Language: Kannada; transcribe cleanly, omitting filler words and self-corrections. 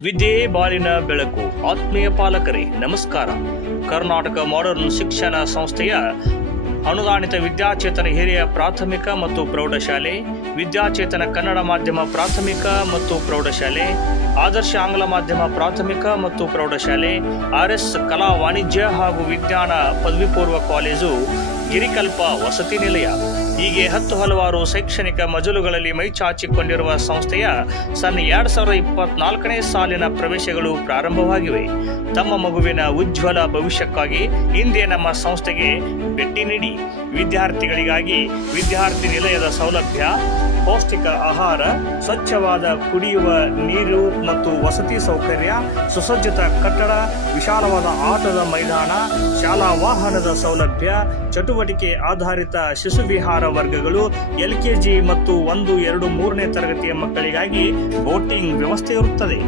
ವಿದ್ಯೆ ಬಾಳಿನ ಬೆಳಕು. ಆತ್ಮೀಯ ಪಾಲಕರೇ ನಮಸ್ಕಾರ. ಕರ್ನಾಟಕ ಮಾಡರ್ನ್ ಶಿಕ್ಷಣ ಸಂಸ್ಥೆಯ ಅನುದಾನಿತ ವಿದ್ಯಾಚೇತನ ಹಿರಿಯ ಪ್ರಾಥಮಿಕ ಮತ್ತು ಪ್ರೌಢಶಾಲೆ, ವಿದ್ಯಾಚೇತನ ಕನ್ನಡ ಮಾಧ್ಯಮ ಪ್ರಾಥಮಿಕ ಮತ್ತು ಪ್ರೌಢಶಾಲೆ, ಆದರ್ಶ ಆಂಗ್ಲ ಮಾಧ್ಯಮ ಪ್ರಾಥಮಿಕ ಮತ್ತು ಪ್ರೌಢಶಾಲೆ, RS ಕಲಾ ವಾಣಿಜ್ಯ ಹಾಗೂ ವಿಜ್ಞಾನ ಪದವಿ ಪೂರ್ವ ಕಾಲೇಜು, ಗಿರಿಕಲ್ಪ ವಸತಿ ನಿಲಯ ಹೀಗೆ ಹಲವಾರು ಶೈಕ್ಷಣಿಕ ಮಜಲುಗಳಲ್ಲಿ ಮೈಚಾಚಿಕೊಂಡಿರುವ ಸಂಸ್ಥೆಯ ಸನ್ 2024ನೇ ಸಾಲಿನ ಪ್ರವೇಶಗಳು ಪ್ರಾರಂಭವಾಗಿವೆ. ತಮ್ಮ ಮಗುವಿನ ಉಜ್ವಲ ಭವಿಷ್ಯಕ್ಕಾಗಿ ಹಿಂದೆ ನಮ್ಮ ಸಂಸ್ಥೆಗೆ ಭೇಟಿ ನೀಡಿ. ವಿದ್ಯಾರ್ಥಿಗಳಿಗಾಗಿ ವಿದ್ಯಾರ್ಥಿ ನಿಲಯದ ಸೌಲಭ್ಯ, ಪೌಷ್ಟಿಕ ಆಹಾರ, ಸ್ವಚ್ಛವಾದ ಕುಡಿಯುವ ನೀರು ಮತ್ತು ವಸತಿ ಸೌಕರ್ಯ, ಸುಸಜ್ಜಿತ ಕಟ್ಟಡ, ವಿಶಾಲವಾದ ಆಟದ ಮೈದಾನ, ಶಾಲಾ ವಾಹನದ ಸೌಲಭ್ಯ, ಚಟುವಟಿಕೆ ಆಧಾರಿತ ಶಿಶು ವಿಹಾರ ವರ್ಗಗಳು, LKG ಮತ್ತು 1, 2, 3ನೇ ತರಗತಿಯ ಮಕ್ಕಳಿಗಾಗಿ ಬೋಟಿಂಗ್ ವ್ಯವಸ್ಥೆ ಇರುತ್ತದೆ.